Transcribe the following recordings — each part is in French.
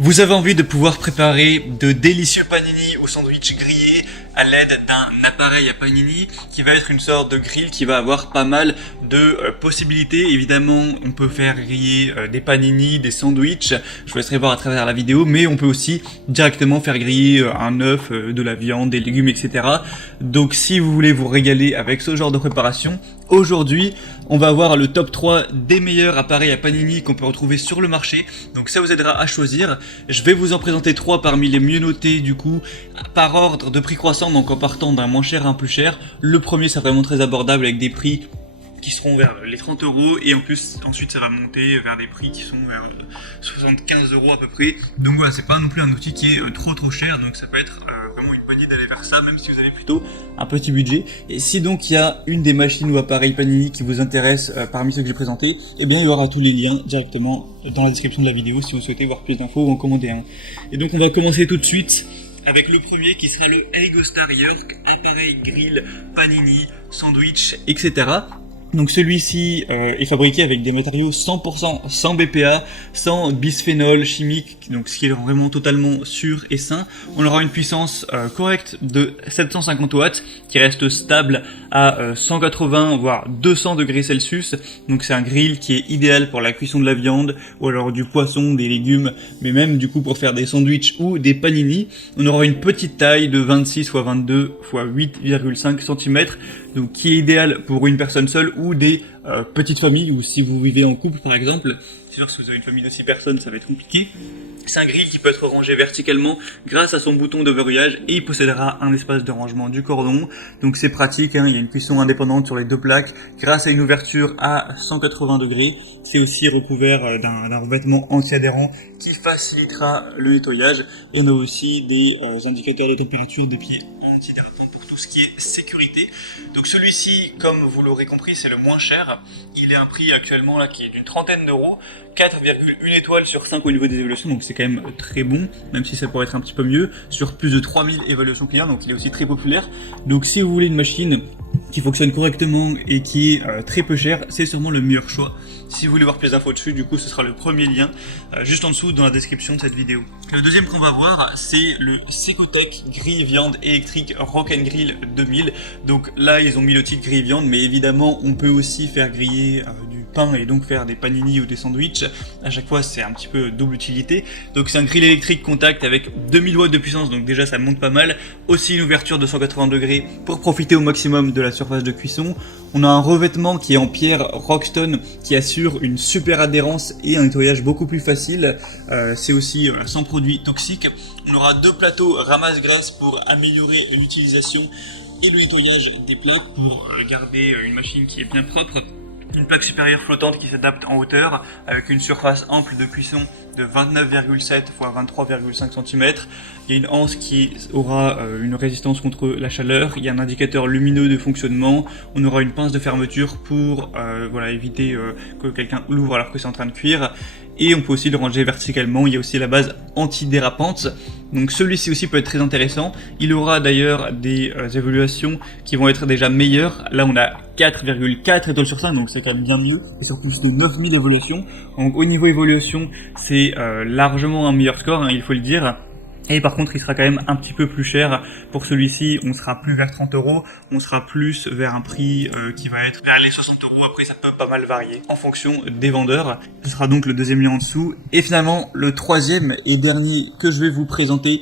Vous avez envie de pouvoir préparer de délicieux panini au sandwich grillé à l'aide d'un appareil à panini qui va être une sorte de grill qui va avoir pas mal de possibilités. Évidemment, on peut faire griller des panini, des sandwichs, je vous laisserai voir à travers la vidéo, mais on peut aussi directement faire griller un œuf, de la viande, des légumes, etc. Donc si vous voulez vous régaler avec ce genre de préparation, aujourd'hui, on va voir le top 3 des meilleurs appareils à panini qu'on peut retrouver sur le marché. Donc ça vous aidera à choisir. Je vais vous en présenter 3 parmi les mieux notés du coup, par ordre de prix croissant, donc en partant d'un moins cher à un plus cher. Le premier, c'est vraiment très abordable avec des prix qui seront vers les 30 € et en plus ensuite ça va monter vers des prix qui sont vers 75 € à peu près. Donc voilà, c'est pas non plus un outil qui est trop cher, donc ça peut être vraiment une poignée d'aller vers ça, même si vous avez plutôt un petit budget. Et si donc il y a une des machines ou appareils Panini qui vous intéresse parmi ceux que j'ai présentés, eh bien il y aura tous les liens directement dans la description de la vidéo si vous souhaitez voir plus d'infos ou en commander un. Et donc on va commencer tout de suite avec le premier qui sera le Egostar York, appareil grill, panini, sandwich, etc. Donc celui-ci est fabriqué avec des matériaux 100% sans BPA, sans bisphénol chimique, donc ce qui est vraiment totalement sûr et sain. On aura une puissance correcte de 750 watts qui reste stable à 180 voire 200 degrés Celsius. Donc c'est un grill qui est idéal pour la cuisson de la viande ou alors du poisson, des légumes, mais même du coup pour faire des sandwichs ou des panini. On aura une petite taille de 26 x 22 x 8,5 cm, donc qui est idéal pour une personne seule ou des petites familles, ou si vous vivez en couple par exemple. C'est sûr, si vous avez une famille de 6 personnes, ça va être compliqué. C'est un grill qui peut être rangé verticalement grâce à son bouton de verrouillage et il possédera un espace de rangement du cordon. Donc c'est pratique, hein, il y a une cuisson indépendante sur les deux plaques grâce à une ouverture à 180 degrés. C'est aussi recouvert d'un revêtement anti-adhérent qui facilitera le nettoyage. Et on a aussi des indicateurs de température des pieds antidérapants pour tout ce qui est sécurité. Donc celui-ci, comme vous l'aurez compris, c'est le moins cher. Il est un prix actuellement là qui est d'une trentaine d'euros, 4,1 étoiles sur 5 au niveau des évaluations, donc c'est quand même très bon, même si ça pourrait être un petit peu mieux, sur plus de 3000 évaluations clients, donc il est aussi très populaire. Donc si vous voulez une machine qui fonctionne correctement et qui est très peu chère, c'est sûrement le meilleur choix. Si vous voulez voir plus d'infos dessus, du coup ce sera le premier lien juste en dessous dans la description de cette vidéo. Le deuxième qu'on va voir, c'est le Secotech grille viande électrique Rock and Grill 2000. Donc là ils ont mis le titre grille viande, mais évidemment on peut aussi faire griller du pain et donc faire des panini ou des sandwichs. À chaque fois c'est un petit peu double utilité. Donc c'est un grill électrique contact avec 2000 watts de puissance, donc déjà ça monte pas mal. Aussi une ouverture de 180 degrés pour profiter au maximum de la surface de cuisson. On a un revêtement qui est en pierre Rockstone qui assure une super adhérence et un nettoyage beaucoup plus facile. C'est aussi sans produits toxiques. On aura deux plateaux ramasse-graisse pour améliorer l'utilisation et le nettoyage des plaques pour garder une machine qui est bien propre. Une plaque supérieure flottante qui s'adapte en hauteur avec une surface ample de cuisson de 29,7 x 23,5 cm. Il y a une anse qui aura une résistance contre la chaleur. Il y a un indicateur lumineux de fonctionnement. On aura une pince de fermeture pour voilà, éviter que quelqu'un l'ouvre alors que c'est en train de cuire. Et on peut aussi le ranger verticalement. Il y a aussi la base antidérapante. Donc celui-ci aussi peut être très intéressant. Il aura d'ailleurs des évaluations qui vont être déjà meilleures. Là on a 4,4 étoiles sur 5, donc c'est quand même bien mieux. Et sur plus de 9000 évaluations. Donc au niveau évaluation, c'est largement un meilleur score, hein, il faut le dire. Et par contre, il sera quand même un petit peu plus cher. Pour celui-ci, on sera plus vers 30 €, on sera plus vers un prix qui va être vers les 60 €. Après, ça peut pas mal varier en fonction des vendeurs. Ce sera donc le deuxième lien en dessous. Et finalement, le troisième et dernier que je vais vous présenter,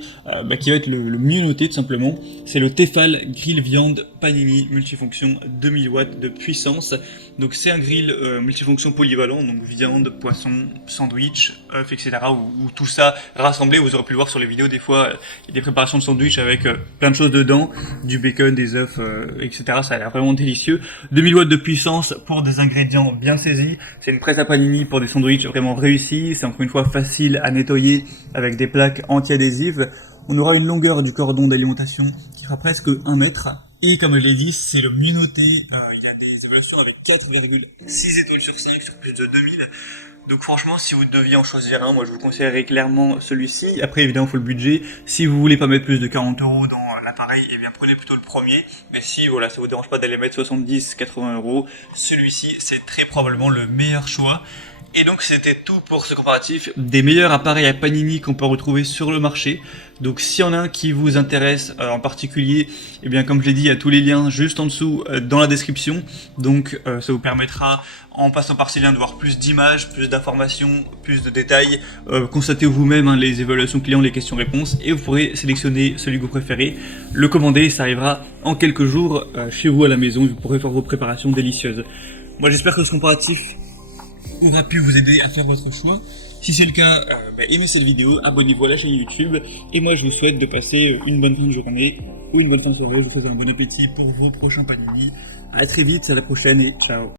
qui va être le mieux noté tout simplement, c'est le Tefal Grill Viande Panini multifonction 2000 watts de puissance. Donc c'est un grill multifonction polyvalent, donc viande, poisson, sandwich, œufs, etc. Ou tout ça rassemblé. Vous aurez pu le voir sur les vidéos. Des fois, il y a des préparations de sandwich avec plein de choses dedans, du bacon, des œufs, etc. Ça a l'air vraiment délicieux. 2000 watts de puissance pour des ingrédients bien saisis. C'est une presse à panini pour des sandwichs vraiment réussis. C'est encore une fois facile à nettoyer avec des plaques anti-adhésives. On aura une longueur du cordon d'alimentation qui fera presque 1 mètre. Et comme je l'ai dit, c'est le mieux noté. Il y a des évaluations avec 4,6 étoiles sur 5 sur plus de 2000. Donc franchement, si vous deviez en choisir un, moi je vous conseillerais clairement celui-ci. Après évidemment il faut le budget. Si vous voulez pas mettre plus de 40 € dans l'appareil, eh bien prenez plutôt le premier. Mais si voilà, ça vous dérange pas d'aller mettre 70-80 €, celui-ci c'est très probablement le meilleur choix. Et donc c'était tout pour ce comparatif des meilleurs appareils à panini qu'on peut retrouver sur le marché. Donc s'il y en a un qui vous intéresse en particulier, eh bien comme je l'ai dit, il y a tous les liens juste en dessous dans la description. Donc ça vous permettra, en passant par ces liens, de voir plus d'images, plus d'informations, plus de détails. Constatez vous-même les évaluations clients, les questions-réponses, et vous pourrez sélectionner celui que vous préférez, le commander, ça arrivera en quelques jours chez vous à la maison, et vous pourrez faire vos préparations délicieuses. Moi j'espère que ce comparatif aura pu vous aider à faire votre choix. Si c'est le cas, aimez cette vidéo, abonnez-vous à la chaîne YouTube, et moi je vous souhaite de passer une bonne fin de journée ou une bonne fin de soirée. Je vous souhaite un bon appétit pour vos prochains panini. À très vite, à la prochaine et ciao.